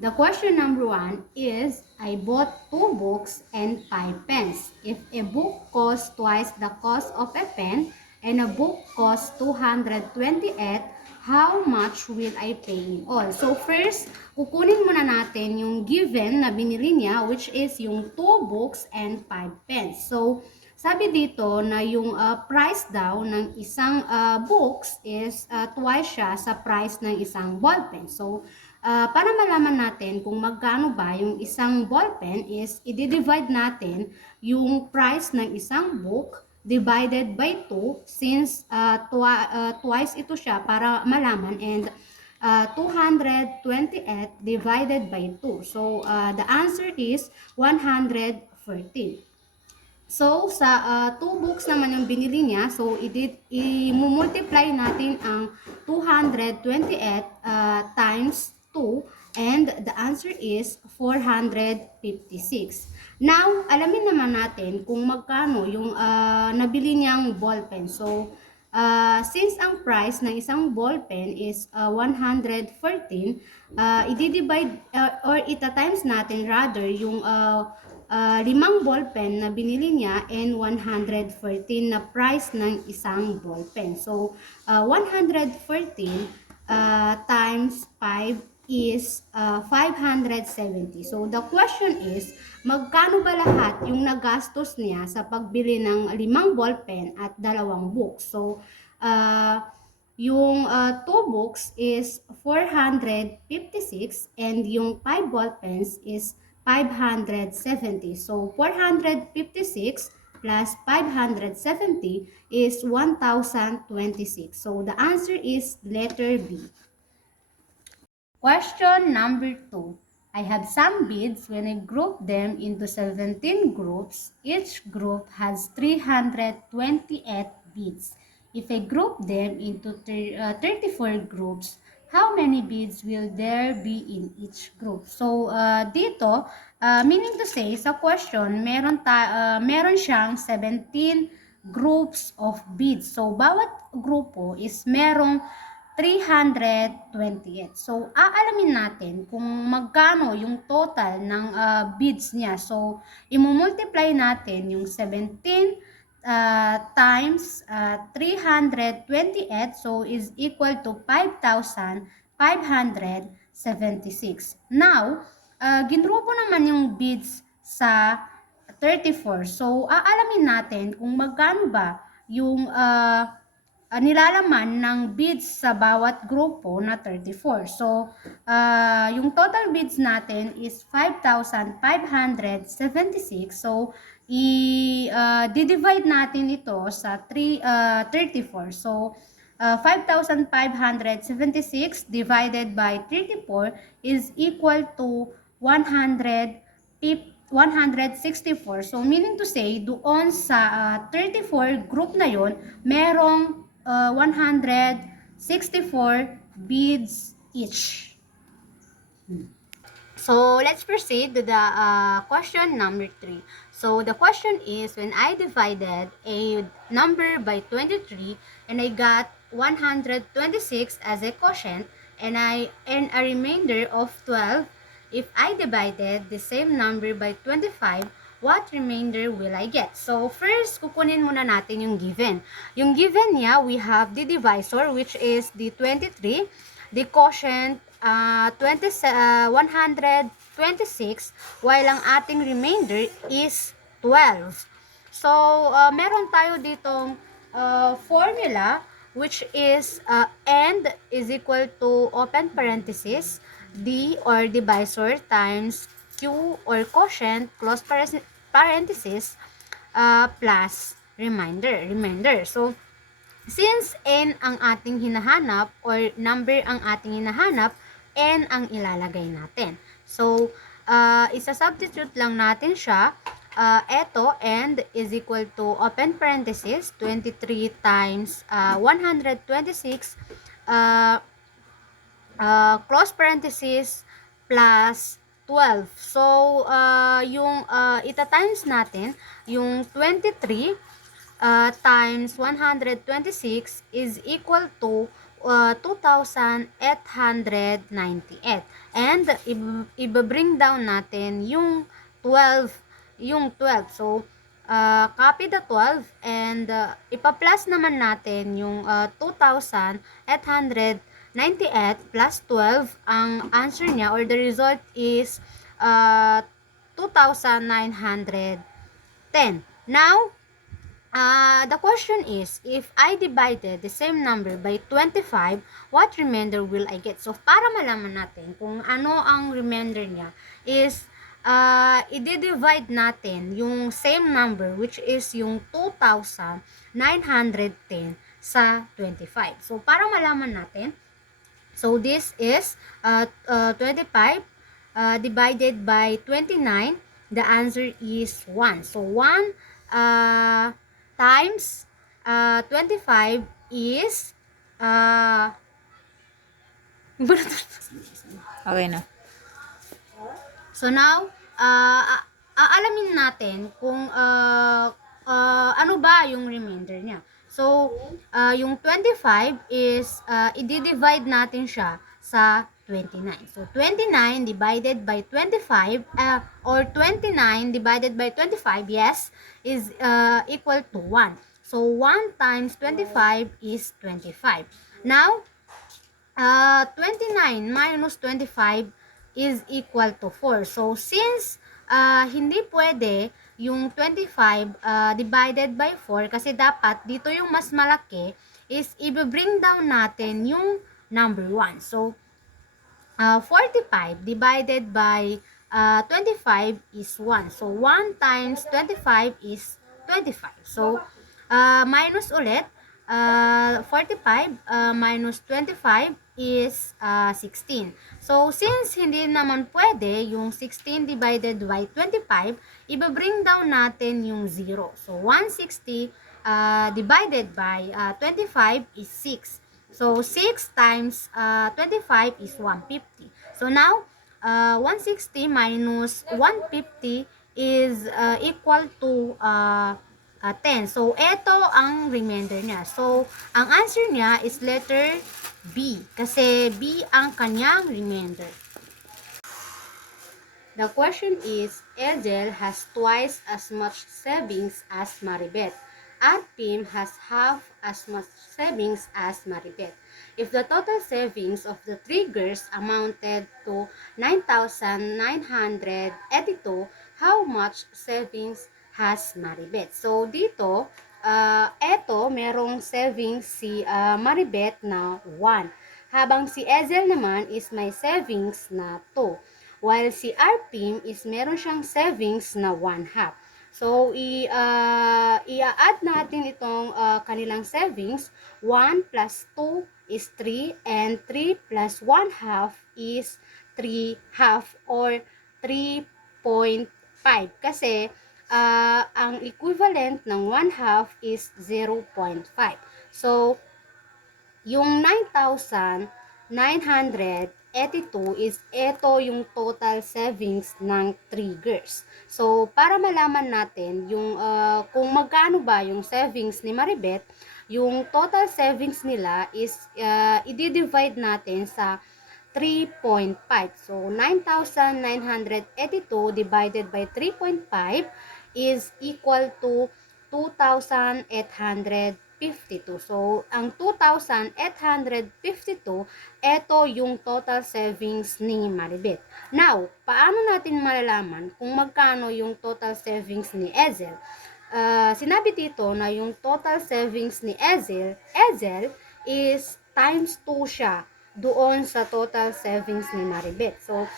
The question number 1 is, I bought 2 books and 5 pens. If a book costs twice the cost of a pen and a book costs 228, how much will I pay in all? So first, kukunin muna natin yung given na binili niya, which is yung 2 books and 5 pens. So, sabi dito na yung price daw ng isang books is twice siya sa price ng isang ballpen. So, para malaman natin kung magkano ba yung isang ballpen is i-divide natin yung price ng isang book divided by 2 since twice ito siya para malaman, and 228 divided by 2. So, the answer is 114. So, sa 2 books naman yung binili niya, so i-multiply natin ang 228 times 2, and the answer is 456. Now, alamin naman natin kung magkano yung nabili niyang ballpen. So, since ang price ng isang ballpen is 114, i-divide or ita-times natin rather yung 5 ballpen na binili niya and 114 na price ng isang ballpen. So, 114 times 5 is 570. So, the question is, magkano ba lahat yung nagastos niya sa pagbili ng 5 ballpen at 2 books? So, yung 2 books is 456 and yung 5 ballpens is 570. So, 456 plus 570 is 1,026. So, the answer is letter B. Question number 2. I have some beads. When I group them into 17 groups, each group has 328 beads. If I group them into 34 groups, how many beads will there be in each group? So, dito, meaning to say, sa question, meron siyang 17 groups of beads. So, bawat grupo is merong 328. So, aalamin natin kung magkano yung total ng beads niya. So, imumultiply natin yung 17 times 328, so is equal to 5,576. Now, ginrupo naman yung beads sa 34. So, aalamin natin kung magkano ba yung nilalaman ng beads sa bawat grupo na 34. So, yung total beads natin is 5,576. So, i-divide natin ito sa 34. So, 5,576 divided by 34 is equal to 164. So, meaning to say, doon sa 34 group na yon, merong 164 beads each. So, let's proceed to the question number 3. So, the question is, when I divided a number by 23 and I got 126 as a quotient and I earn a remainder of 12, if I divided the same number by 25, what remainder will I get? So, first, kukunin muna natin yung given. Yung given niya, we have the divisor, which is the 23, the quotient 126, while ang ating remainder is 12. So, meron tayo ditong formula, which is and is equal to open parenthesis, D or divisor times Q or quotient, close parenthesis, plus remainder. So, since n ang ating hinahanap or number ang ating hinahanap, n ang ilalagay natin. So, isa-substitute lang natin siya. Eto, and is equal to open parenthesis, 23 times 126, close parenthesis, plus 12. So, yung ita-times natin, yung 23 times 126 is equal to 2,898. And i-bring down natin yung 12. So, copy the 12 and ipa-plus naman natin yung 2,898 plus 12. Ang answer niya or the result is 2,910. Now, the question is, if I divided the same number by 25, what remainder will I get? So, para malaman natin kung ano ang remainder niya is, i-divide natin yung same number, which is yung 2,910 sa 25. So, para malaman natin, so this is 25 divided by 29. The answer is 1. So, 1 times 25 is Okay na. so now aalamin natin kung ano ba yung remainder niya. So yung 25 is i-divide natin siya sa 29. So 29 divided by 25 or 29 divided by 25, yes, is equal to 1. So 1 times 25 is 25. Now 29 minus 25 is equal to 4. So, since hindi pwede yung 25 divided by 4, kasi dapat dito yung mas malaki, is i-bring down natin yung number 1. So, 45 divided by 25 is 1. So, 1 times 25 is 25. So, minus ulit, 45 minus 25 is 16. So, since hindi naman pwede yung 16 divided by 25, i-bring down natin yung 0. So, 160 divided by 25 is 6. So, 6 times 25 is 150. So, now, 160 minus 150 is equal to 10. So, ito ang remainder niya. So, ang answer niya is letter B. Kasi B ang kanyang remainder. The question is, Ezel has twice as much savings as Maribeth. Pim has half as much savings as Maribeth. If the total savings of the three girls amounted to 9,982, how much savings has Maribeth? So, dito, eto, merong savings si Maribeth na 1. Habang si Ezel naman is may savings na 2. While si Arpim is meron siyang savings na 1/2. So, i-add natin itong kanilang savings. 1 plus 2 is 3 and 3 plus 1/2 is 3/2 or 3.5. Kasi, ang equivalent ng 1/2 is 0.5. So, yung 9,982 is ito yung total savings ng triggers. So, para malaman natin yung kung magkano ba yung savings ni Maribeth, yung total savings nila is i-divide natin sa 3.5. So, 9,982 divided by 3.5 is equal to 2,852. So, ang 2,852, ito yung total savings ni Maribeth. Now, paano natin malalaman kung magkano yung total savings ni Ezel? Sinabi dito na yung total savings ni Ezel is times 2 siya doon sa total savings ni Maribeth. So,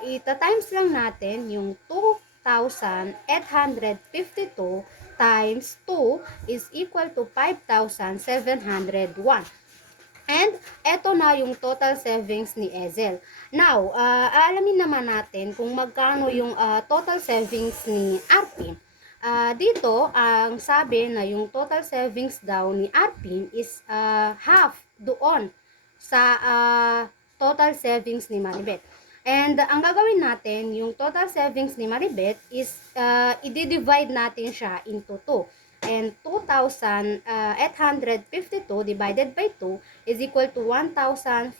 ita-times lang natin yung 2,852 times 2 is equal to 5,701. And eto na yung total savings ni Ezel. Now, alamin naman natin kung magkano yung total savings ni Arpim. Dito, ang sabi na yung total savings daw ni Arpim is half doon sa total savings ni Maribeth. And ang gagawin natin, yung total savings ni Maribeth is i-divide natin siya into 2. and 2,852 divided by 2 is equal to 1,426.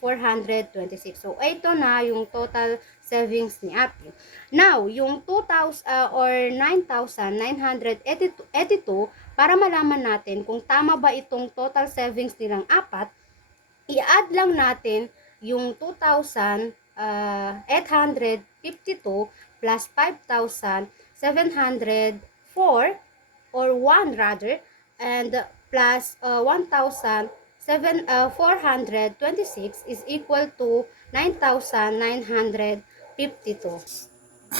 So, ito na yung total savings ni Ate. Now, yung 2,000 or 9,982, para malaman natin kung tama ba itong total savings nilang apat, i-add lang natin yung 2,852 plus 5,704 or 1 rather, and plus 1,426 is equal to 9,952.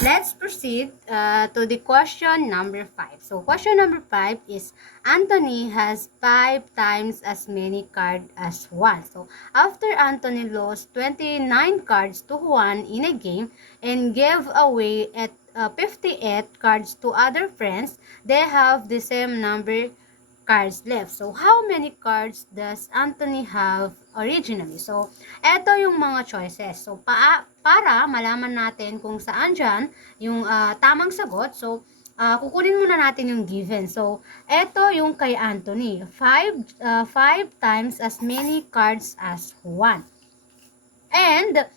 Let's proceed to the question number 5. So, question number 5 is, Anthony has 5 times as many cards as Juan. So, after Anthony lost 29 cards to Juan in a game and gave away at 58 cards to other friends, they have the same number cards left. So, how many cards does Anthony have originally? So, eto yung mga choices. So, para malaman natin kung saan dyan yung tamang sagot, so, kukunin muna natin yung given. So, eto yung kay Anthony. 5 times as many cards as Juan. And,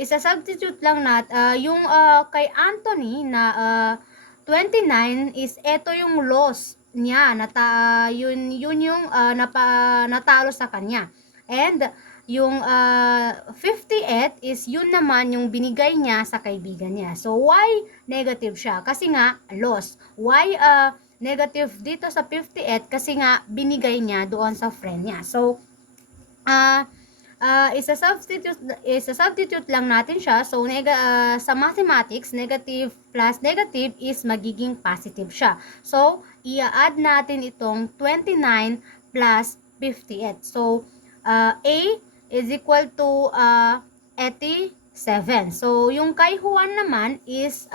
isa-substitute lang natin, yung kay Anthony na 29 is eto yung loss niya, yun yung natalo sa kanya. And yung 58 is yun naman yung binigay niya sa kaibigan niya. So, why negative siya? Kasi nga, loss. Why negative dito sa 58? Kasi nga, binigay niya doon sa friend niya. So, isa-substitute lang natin siya. So, sa mathematics, negative plus negative is magiging positive siya. So, i-add natin itong 29 plus 58. So, A is equal to 87. So, yung kay Juan naman is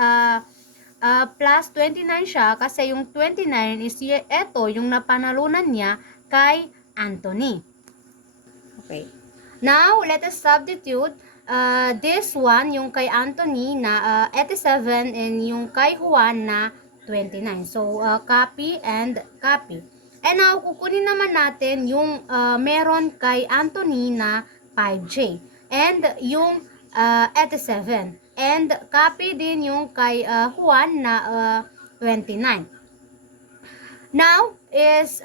plus 29 siya kasi yung 29 is ito yung napanalunan niya kay Anthony. Okay. Now, let us substitute this one, yung kay Anthony na 87 and yung kay Juan na 29. So, copy and copy. And now, kukunin naman natin yung meron kay Anthony na 5J. And yung 87. And copy din yung kay Juan na 29. Now, is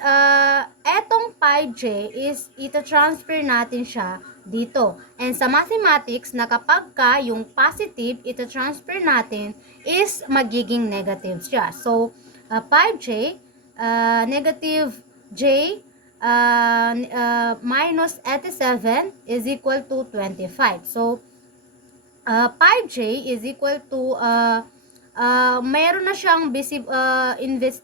etong 5J is ita-transfer natin siya dito. And sa mathematics, na kapag ka yung positive ita-transfer natin is magiging negative siya. So, 5J, negative J minus 87 is equal to 25. So, 5J is equal to mayroon na siyang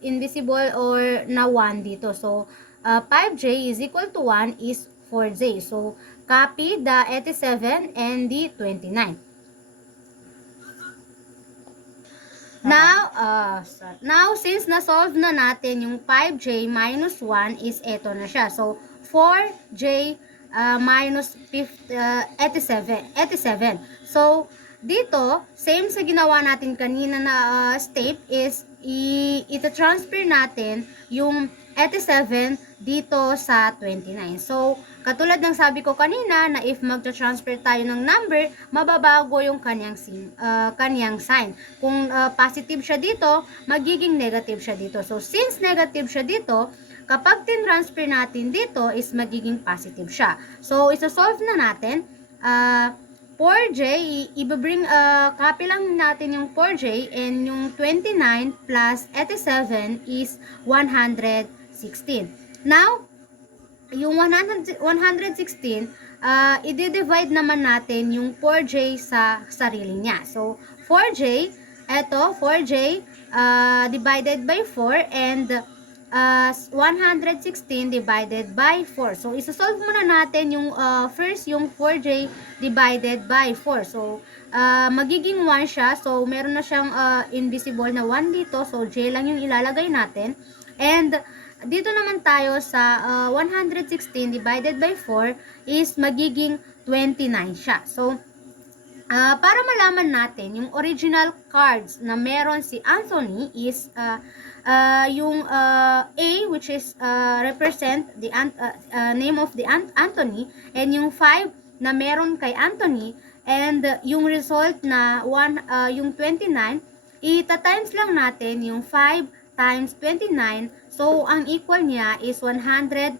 invisible or na 1 dito. So, 5J is equal to 1 is 4J. So, copy the 87 and the 29. Now, since na-solve na natin yung 5J minus 1 is eto na siya. So, 4J minus 87. So, dito, same sa ginawa natin kanina na step is ita-transfer natin yung 87 dito sa 29. So, katulad ng sabi ko kanina na if magta-transfer tayo ng number, mababago yung kanyang sign. Kung positive siya dito, magiging negative siya dito. So, since negative siya dito, kapag tin-transfer natin dito is magiging positive siya. So, isa-solve na natin. 4J, copy lang natin yung 4J and yung 29 plus 87 is 116. Now, yung 116, i-divide naman natin yung 4J sa sarili niya. So, 4J, eto, 4J divided by 4 and 116 divided by 4. So, isa-solve muna natin yung first yung 4J divided by 4. So, magiging 1 siya. So, meron na siyang invisible na 1 dito. So, J lang yung ilalagay natin. And, dito naman tayo sa 116 divided by 4 is magiging 29 siya. So, para malaman natin yung original cards na meron si Anthony is A, which is represent the name of the Anthony, and yung 5 na meron kay Anthony, and yung result na yung 29, ita-times lang natin yung 5 times 29, so ang equal niya is 145.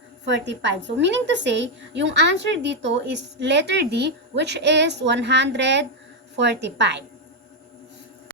So meaning to say, yung answer dito is letter D, which is 145.